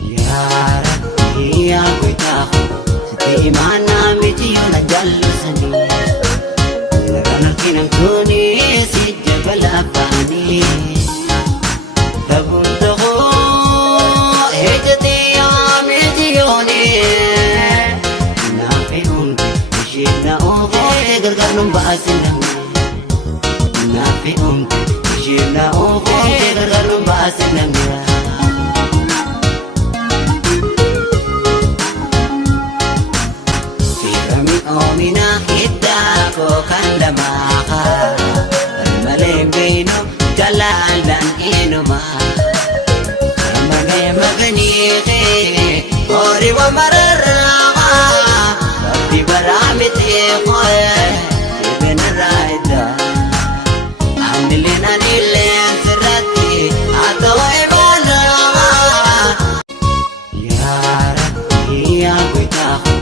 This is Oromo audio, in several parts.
Ya Rabbi ako'y tako sa di mana medyo nagdalo sani Naganak kinangkuni si Jabalapani Tabunto ko ejatiya medyo ni Napiunti ishid na uko garganong basin lang Napiunti ishid na uko garganong basin lang Minakita ko kandamaka Malembino kalalan inuma Magani-maganiki Oriwa mararama Bakti baramit ikoy Ibinaraida Anilin sirati Ato ay manama Ya Rabbi ako'y tako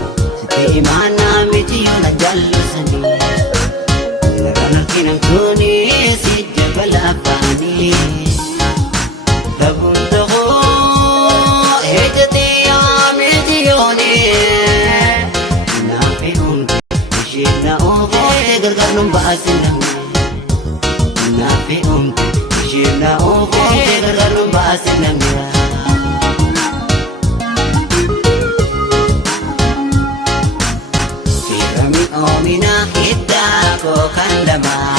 sa di mana medyo nagdalo sani Naganak kinangkuni si Jabalapani Tabunto ko ejatiya medyo ni Napiunti ishid na uko garganong basin lang Napiunti ishid na uko garganong basin lang Minakita ko kandama